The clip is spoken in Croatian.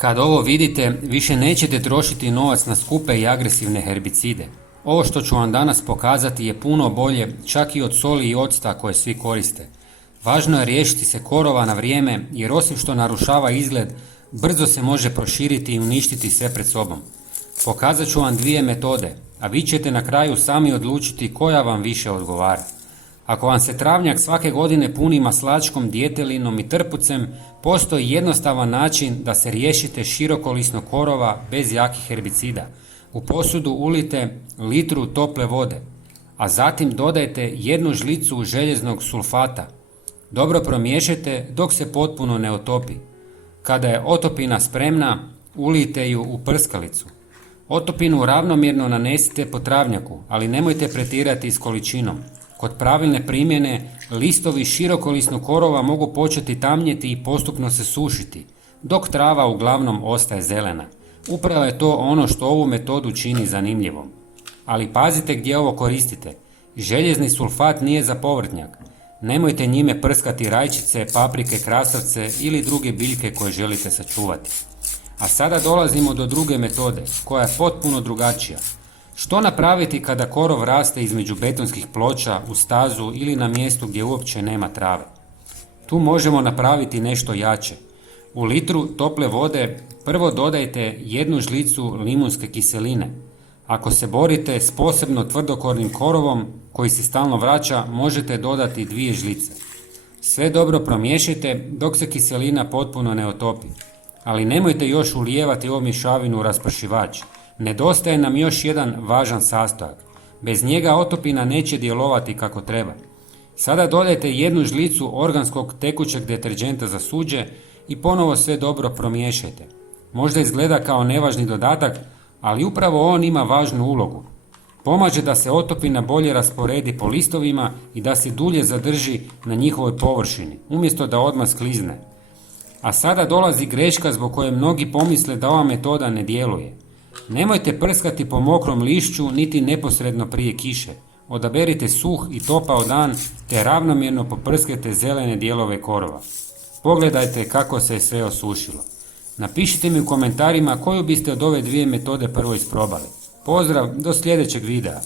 Kad ovo vidite, više nećete trošiti novac na skupe i agresivne herbicide. Ovo što ću vam danas pokazati je puno bolje, čak i od soli i octa koje svi koriste. Važno je riješiti se korova na vrijeme, jer osim što narušava izgled, brzo se može proširiti i uništiti sve pred sobom. Pokazat ću vam dvije metode, a vi ćete na kraju sami odlučiti koja vam više odgovara. Ako vam se travnjak svake godine puni maslačkom, djetelinom i trpucem, postoji jednostavan način da se riješite širokolisnog korova bez jakih herbicida. U posudu ulijte litru tople vode, a zatim dodajte 1 žlicu željeznog sulfata. Dobro promiješajte dok se potpuno ne otopi. Kada je otopina spremna, ulijte ju u prskalicu. Otopinu ravnomjerno nanesite po travnjaku, ali nemojte pretjerati s količinom. Kod pravilne primjene, listovi širokolisnog korova mogu početi tamnjeti i postupno se sušiti, dok trava uglavnom ostaje zelena. Upravo je to ono što ovu metodu čini zanimljivom. Ali pazite gdje ovo koristite. Željezni sulfat nije za povrtnjak. Nemojte njime prskati rajčice, paprike, krastavce ili druge biljke koje želite sačuvati. A sada dolazimo do druge metode, koja je potpuno drugačija. Što napraviti kada korov raste između betonskih ploča, u stazu ili na mjestu gdje uopće nema trave? Tu možemo napraviti nešto jače. U litru tople vode prvo dodajte 1 žlicu limunske kiseline. Ako se borite s posebno tvrdokornim korovom koji se stalno vraća, možete dodati 2 žlice. Sve dobro promiješajte dok se kiselina potpuno ne otopi. Ali nemojte još ulijevati ovu mješavinu u raspršivač. Nedostaje nam još jedan važan sastojak. Bez njega otopina neće djelovati kako treba. Sada dodajte 1 žlicu organskog tekućeg deterdženta za suđe i ponovo sve dobro promiješajte. Možda izgleda kao nevažni dodatak, ali upravo on ima važnu ulogu. Pomaže da se otopina bolje rasporedi po listovima i da se dulje zadrži na njihovoj površini, umjesto da odmah sklizne. A sada dolazi greška zbog koje mnogi pomisle da ova metoda ne djeluje. Nemojte prskati po mokrom lišću niti neposredno prije kiše. Odaberite suh i topao dan te ravnomjerno poprskajte zelene dijelove korova. Pogledajte kako se je sve osušilo. Napišite mi u komentarima koju biste od ove dvije metode prvo isprobali. Pozdrav, do sljedećeg videa.